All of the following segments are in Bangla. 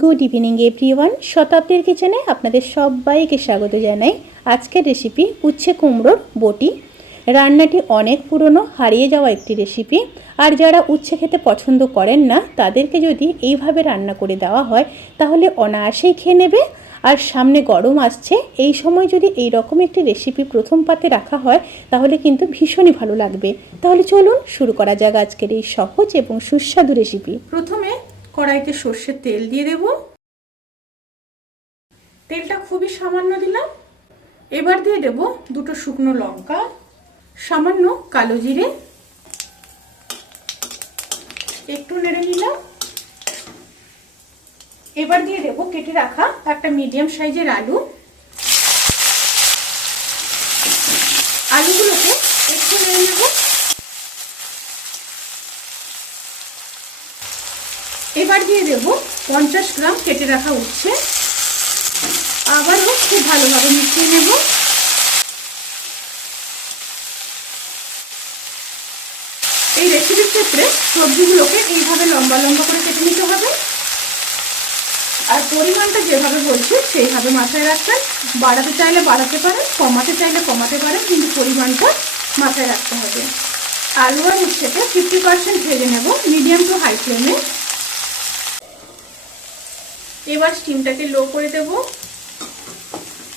গুড ইভিনিং এভরিওয়ান, শতাব্দীর কিচেনে আপনাদের সবাইকে স্বাগত জানাই। আজকের রেসিপি উচ্ছে কুমড়োর বটি। রান্নাটি অনেক পুরনো, হারিয়ে যাওয়া একটি রেসিপি। আর যারা উচ্ছে খেতে পছন্দ করেন না তাদেরকে যদি এইভাবে রান্না করে দেওয়া হয় তাহলে অনায়াসেই খেয়ে নেবে। আর সামনে গরম আসছে, এই সময় যদি এই রকম একটি রেসিপি প্রথম পাতে রাখা হয় তাহলে কিন্তু ভীষণই ভালো লাগবে। তাহলে চলুন শুরু করা যাক আজকের এই সহজ এবং সুস্বাদু রেসিপি। প্রথমে কড়াইতে সর্ষের তেল দিয়ে দেব। তেলটা খুবই সামান্য দিলাম। এবার দিয়ে দেব দুটো শুকনো লঙ্কা, সামান্য কালো জিরে, একটু নেড়ে নিলাম। এবার দিয়ে দেব কেটে রাখা একটা মিডিয়াম সাইজের আলু। আলুগুলোকে একটু নেড়ে নেব। এবার দিয়ে দেব 50 গ্রাম কেটে রাখা উচ্ছে। আবারও খুব ভালোভাবে মিশিয়ে নেব। এই রেসিপির ক্ষেত্রে সবজিগুলোকে এইভাবে লম্বা লম্বা করে কেটে নিতে হবে। আর পরিমাণটা যেভাবে বলছি সেইভাবে মাথায় রাখবেন। বাড়াতে চাইলে বাড়াতে পারেন, কমাতে চাইলে কমাতে পারেন, কিন্তু পরিমাণটা মাথায় রাখতে হবে। আলু আর উচ্ছেটা 50% ভেজে নেব মিডিয়াম টু হাই ফ্লেমে। এবার স্টিমটাকে লো করে দেব।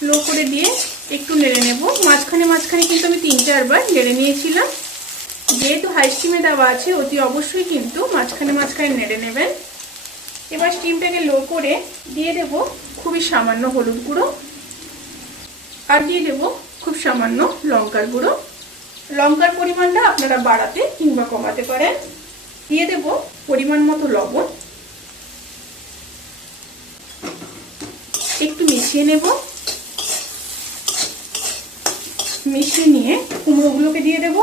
লো করে দিয়ে একটু নেড়ে নেব। মাঝখানে মাঝখানে কিন্তু আমি 3-4 বার নেড়ে নিয়েছিলাম। যেহেতু হাই স্টিমে দেওয়া আছে অতি অবশ্যই কিন্তু মাঝখানে মাঝখানে নেড়ে নেবেন। এবার স্টিমটাকে লো করে দিয়ে দেব খুবই সামান্য হলুদ গুঁড়ো, আর দিয়ে দেব খুব সামান্য লঙ্কার গুঁড়ো। লঙ্কার পরিমাণটা আপনারা বাড়াতে কিংবা কমাতে পারেন। দিয়ে দেব পরিমাণ মতো লবণ। একটু মিশিয়ে নেব। মিশিয়ে নিয়ে কুমড়োগুলোকে দিয়ে দেব।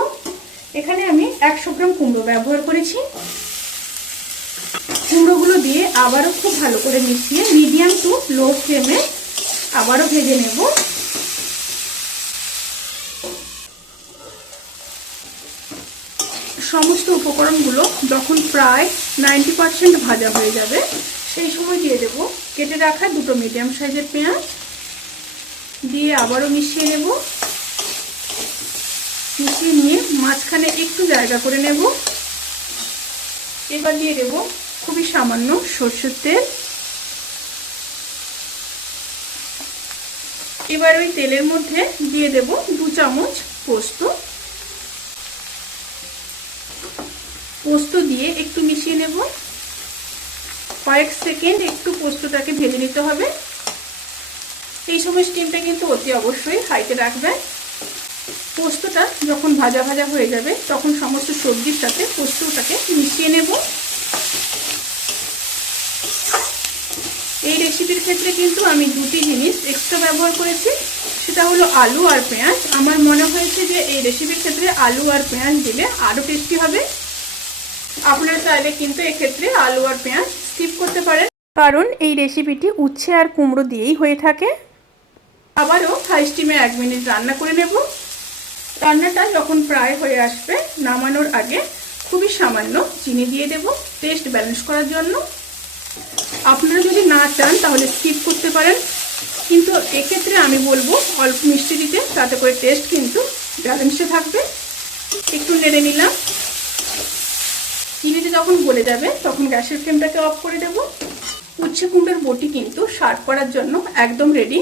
এখানে আমি 100 গ্রাম কুমড়ো ব্যবহার করেছি। কুমড়োগুলো দিয়ে আবারও খুব ভালো করে মিশিয়ে মিডিয়াম টু লো ফ্লেমে আবারও ভেজে নেব। সমস্ত উপকরণগুলো যখন প্রায় 90% ভাজা হয়ে যাবে সেই সময় দিয়ে দেব কেটে রাখা দুটো মিডিয়াম সাইজের পেঁয়াজ। দিয়ে আবারও মিশিয়ে নেব। মিশিয়ে নিয়ে মাঝখানে একটু জায়গা করে নেব। এবার দিয়ে দেব খুবই সামান্য সরষের তেল। এবার ওই তেলের মধ্যে দিয়ে দেব 2 চামচ পোস্ত। পোস্ত দিয়ে একটু মিশিয়ে নেব। কয়েক সেকেন্ড একটু পোস্তটাকে ভেজে নিতে হবে। এই সময় স্টিমটা কিন্তু অতি অবশ্যই হাইতে রাখবেন। পোস্তটা যখন ভাজা ভাজা হয়ে যাবে তখন সমস্ত সবজির সাথে পোস্তটাকে মিশিয়ে নেব। এই রেসিপির ক্ষেত্রে কিন্তু আমি দুটি জিনিস এক্সট্রা ব্যবহার করেছি, সেটা হলো আলু আর পেঁয়াজ। আমার মনে হয়েছে যে এই রেসিপির ক্ষেত্রে আলু আর পেঁয়াজ দিলে আরও টেস্টি হবে। আপনারা চাইলে কিন্তু এক্ষেত্রে আলু আর পেঁয়াজ স্কিপ করতে পারেন, কারণ এই রেসিপিটি উচ্ছে আর কুমড়ো দিয়েই হয়ে থাকে। আবারও হাই স্টিমে 1 মিনিট রান্না করে নেব। রান্নাটা যখন প্রায় হয়ে আসবে নামানোর আগে খুবই সামান্য চিনি দিয়ে দেব টেস্ট ব্যালেন্স করার জন্য। আপনারা যদি না চান তাহলে স্কিপ করতে পারেন, কিন্তু এক্ষেত্রে আমি বলবো অল্প মিষ্টি দিতে, তাতে করে টেস্ট কিন্তু ব্যালেন্সে থাকবে। একটু নেড়ে নিলাম। চিনিতে যখন গলে যাবে তখন গ্যাসের ফ্লেমটাকে অফ করে দেব। উচ্ছে কুমড়োর বটি কিন্তু সার্ভ করার জন্য একদম রেডি।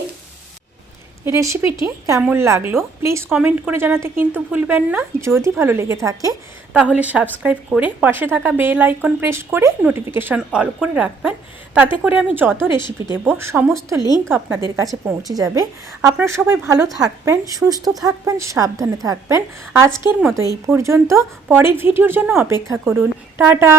রেসিপিটি কেমন লাগলো প্লিজ কমেন্ট করে জানাতে কিন্তু ভুলবেন না। যদি ভালো লেগে থাকে তাহলে সাবস্ক্রাইব করে পাশে থাকা বেল আইকন প্রেস করে নোটিফিকেশান অল করে রাখবেন। তাতে করে আমি যত রেসিপি দেব সমস্ত লিঙ্ক আপনাদের কাছে পৌঁছে যাবে। আপনারা সবাই ভালো থাকবেন, সুস্থ থাকবেন, সাবধানে থাকবেন। আজকের মতো এই পর্যন্ত। পরের ভিডিওর জন্য অপেক্ষা করুন। টাটা।